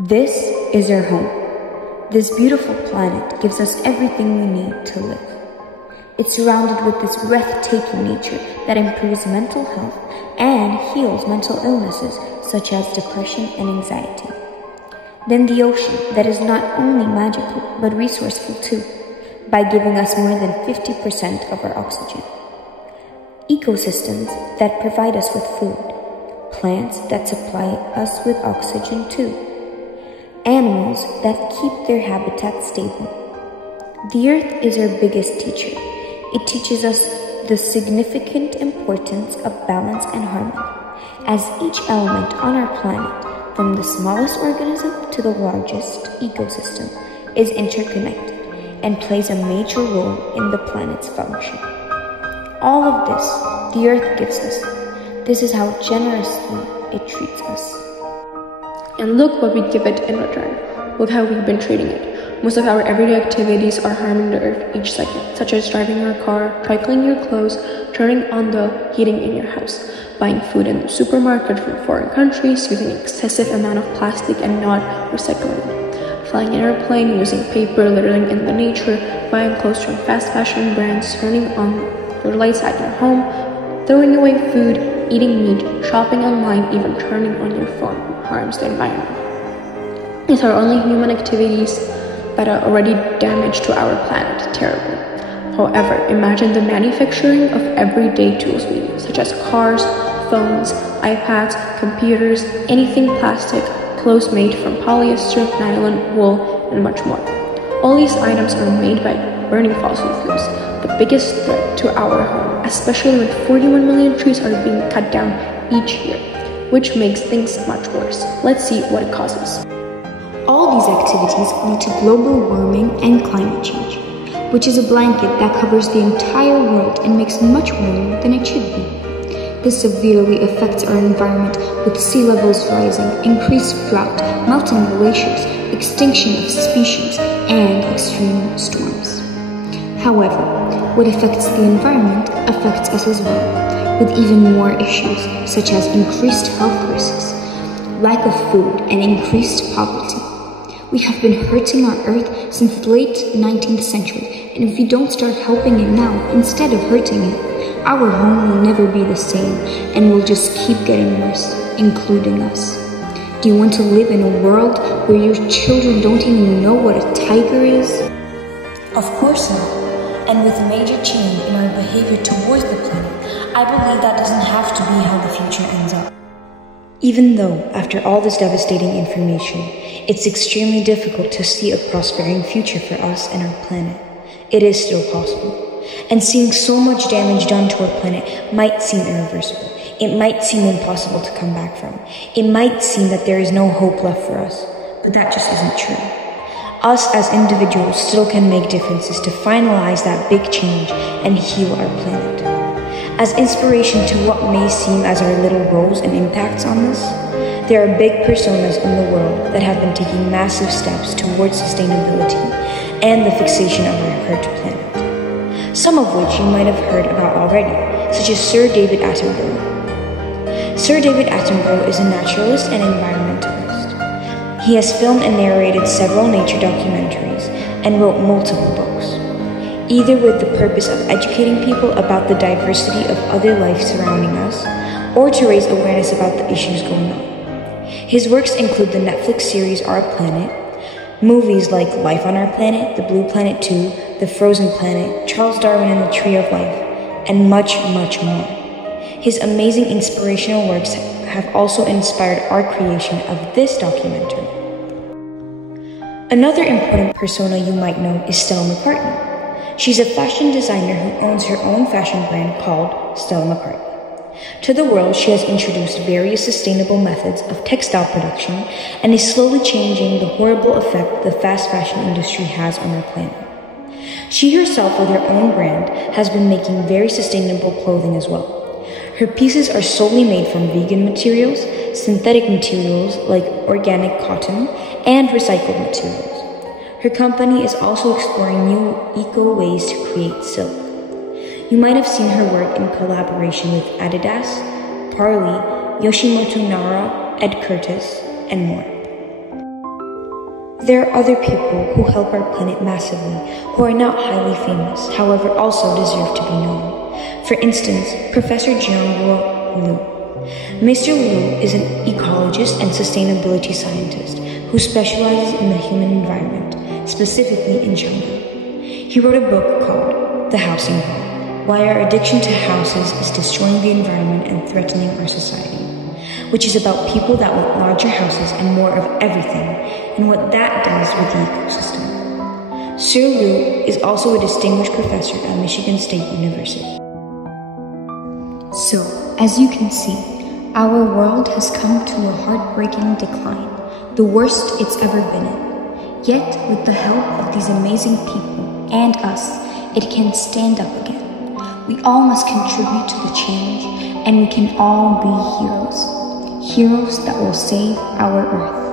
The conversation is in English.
This is our home. This beautiful planet gives us everything we need to live. It's surrounded with this breathtaking nature that improves mental health and heals mental illnesses such as depression and anxiety. Then the ocean that is not only magical but resourceful too, by giving us more than 50% of our oxygen. Ecosystems that provide us with food. Plants that supply us with oxygen too. Animals that keep their habitat stable. The earth is our biggest teacher. It teaches us the significant importance of balance and harmony, as each element on our planet, from the smallest organism to the largest ecosystem, is interconnected and plays a major role in the planet's function. All of this, the earth gives us. This is how generously it treats us. And look what we give it in return. Look how we've been treating it. Most of our everyday activities are harming the earth each second, such as driving your car, cycling your clothes, turning on the heating in your house, buying food in the supermarket from foreign countries, using an excessive amount of plastic and not recycling it, flying an airplane, using paper, littering in the nature, buying clothes from fast fashion brands, turning on your lights at your home, throwing away food, eating meat, shopping online, even turning on your phone harms the environment. These are only human activities that are already damage to our planet terribly. However, imagine the manufacturing of everyday tools we use, such as cars, phones, iPads, computers, anything plastic, clothes made from polyester, nylon, wool, and much more. All these items are made by burning fossil fuels, the biggest threat to our home, especially when 41 million trees are being cut down each year, which makes things much worse. Let's see what it causes. All these activities lead to global warming and climate change, which is a blanket that covers the entire world and makes much warmer than it should be. This severely affects our environment with sea levels rising, increased drought, melting glaciers, extinction of species, and extreme storms. However, what affects the environment affects us as well, with even more issues such as increased health risks, lack of food, and increased poverty. We have been hurting our earth since the late 19th century, and if we don't start helping it now instead of hurting it, our home will never be the same and will just keep getting worse, including us. Do you want to live in a world where your children don't even know what a tiger is? Of course not. And with a major change in our behavior towards the planet, I believe that doesn't have to be how the future ends up. Even though, after all this devastating information, it's extremely difficult to see a prospering future for us and our planet, it is still possible. And seeing so much damage done to our planet might seem irreversible. It might seem impossible to come back from. It might seem that there is no hope left for us, but that just isn't true. Us as individuals still can make differences to finalize that big change and heal our planet. As inspiration to what may seem as our little roles and impacts on this, there are big personas in the world that have been taking massive steps towards sustainability and the fixation of our hurt planet. Some of which you might have heard about already, such as Sir David Attenborough. Sir David Attenborough is a naturalist and environmentalist. He has filmed and narrated several nature documentaries and wrote multiple books, either with the purpose of educating people about the diversity of other life surrounding us, or to raise awareness about the issues going on. His works include the Netflix series Our Planet, movies like Life on Our Planet, The Blue Planet 2, The Frozen Planet, Charles Darwin and the Tree of Life, and much, much more. His amazing inspirational works have also inspired our creation of this documentary. Another important persona you might know is Stella McCartney. She's a fashion designer who owns her own fashion brand called Stella McCartney. To the world, she has introduced various sustainable methods of textile production and is slowly changing the horrible effect the fast fashion industry has on our planet. She herself, with her own brand, has been making very sustainable clothing as well. Her pieces are solely made from vegan materials, synthetic materials like organic cotton, and recycled materials. Her company is also exploring new eco ways to create silk. You might have seen her work in collaboration with Adidas, Parley, Yoshimoto Nara, Ed Curtis, and more. There are other people who help our planet massively, who are not highly famous, however also deserve to be known. For instance, Professor Jianguo. Mr. Liu is an ecologist and sustainability scientist who specializes in the human environment, specifically in China. He wrote a book called The Housing Bomb: Why Our Addiction to Houses is Destroying the Environment and Threatening Our Society, which is about people that want larger houses and more of everything, and what that does with the ecosystem. Sir Liu is also a distinguished professor at Michigan State University. So, as you can see, our world has come to a heartbreaking decline, the worst it's ever been in. Yet, with the help of these amazing people and us, it can stand up again. We all must contribute to the change, and we can all be heroes. Heroes that will save our Earth.